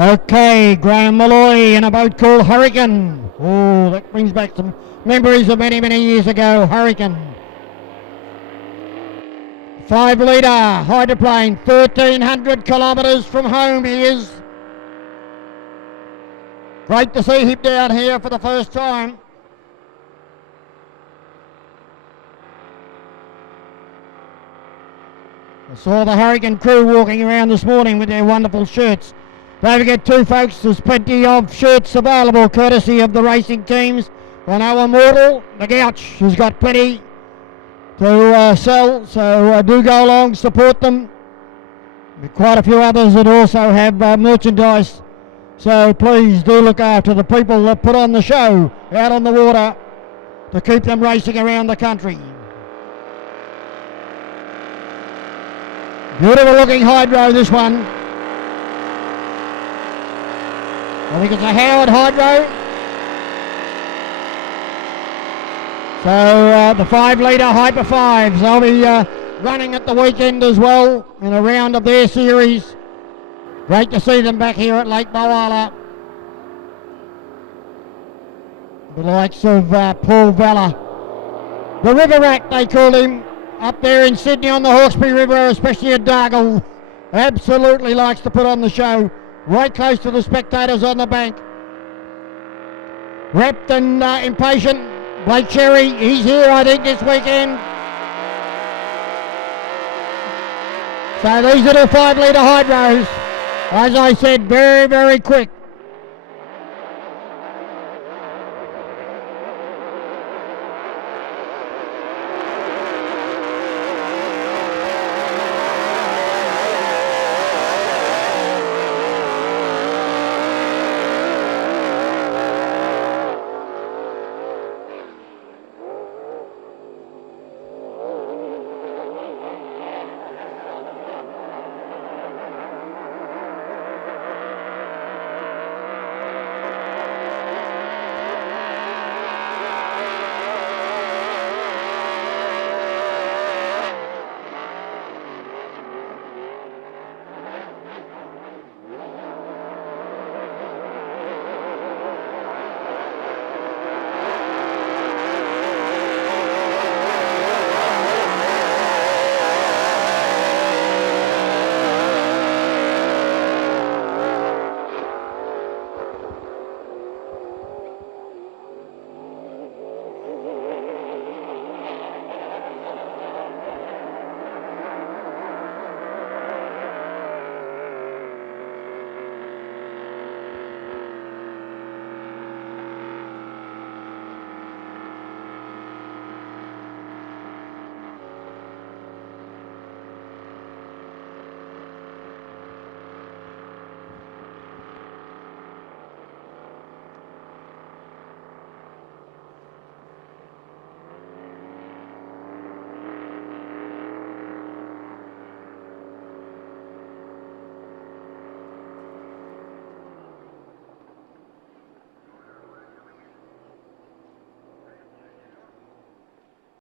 Okay, Graham Malloy in a boat called Hurricane. Oh, that brings back some memories of many, many years ago. Hurricane. 5 litre hydroplane, 1,300 kilometres from home he is. Great to see him down here for the first time. I saw the Hurricane crew walking around this morning with their wonderful shirts. Don't forget too, folks, there's plenty of shirts available courtesy of the racing teams. I know Immortal, the Gouch, has got plenty to sell, so do go along, support them. Quite a few others that also have merchandise, so please do look after the people that put on the show out on the water to keep them racing around the country. Beautiful looking hydro, this one. I think it's a Howard hydro. So the 5 litre Hyper 5s, they'll be running at the weekend as well in a round of their series. Great to see them back here at Lake Moala. The likes of Paul Vella. The River Rat, they call him, up there in Sydney on the Hawkesbury River, especially at Dargle. Absolutely likes to put on the show. Right close to the spectators on the bank. Wrapped and impatient. Blake Cherry, he's here I think this weekend. So these are the 5 litre hydros. As I said, very, very quick.